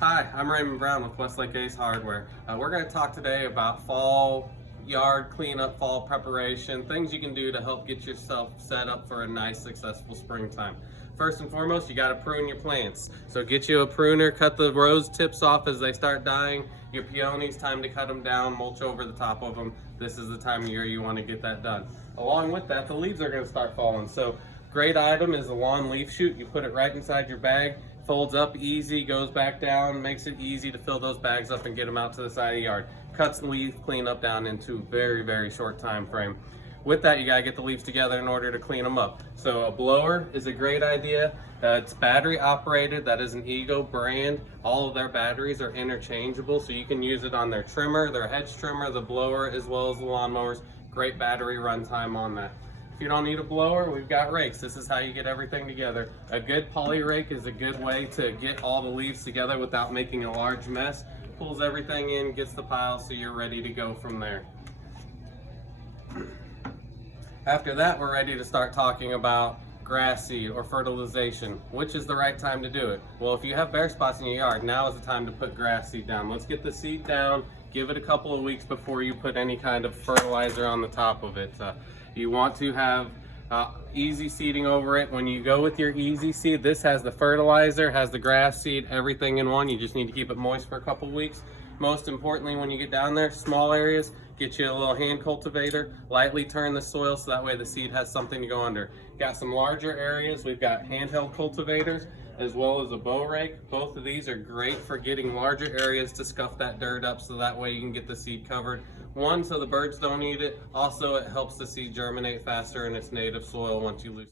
Hi, I'm Raymond Brown with Westlake Ace Hardware. We're going to talk today about fall yard cleanup, fall preparation, things you can do to help get yourself set up for a nice, successful springtime. First and foremost, you got to prune your plants. So get you a pruner, cut the rose tips off as they start dying. Your peonies, time to cut them down, mulch over the top of them. This is the time of year you want to get that done. Along with that, the leaves are going to start falling. So great item is a lawn leaf chute. You put it right inside your bag. Folds up easy, goes back down, makes it easy to fill those bags up and get them out to the side of the yard. Cuts leaf cleanup down into very, very short time frame. With that, you gotta get the leaves together in order to clean them up. So a blower is a great idea. It's battery operated. That is an Ego brand. All of their batteries are interchangeable, so you can use it on their trimmer, their hedge trimmer, the blower, as well as the lawnmowers. Great battery runtime on that. If you don't need a blower, we've got rakes. This is how you get everything together. A good poly rake is a good way to get all the leaves together without making a large mess. Pulls everything in, gets the pile, so you're ready to go from there. After that, we're ready to start talking about grass seed or fertilization. Which is the right time to do it? Well, if you have bare spots in your yard, now is the time to put grass seed down. Let's get the seed down, give it a couple of weeks before you put any kind of fertilizer on the top of it. You want to have easy seeding over it. When you go with your easy seed, this has the fertilizer, has the grass seed, everything in one. You just need to keep it moist for a couple weeks. Most importantly, when you get down there, small areas, get you a little hand cultivator, lightly turn the soil so that way the seed has something to go under. Got some larger areas, we've got handheld cultivators as well as a bow rake. Both of these are great for getting larger areas to scuff that dirt up so that way you can get the seed covered. One, so the birds don't eat it. Also, it helps the seed germinate faster in its native soil once you lose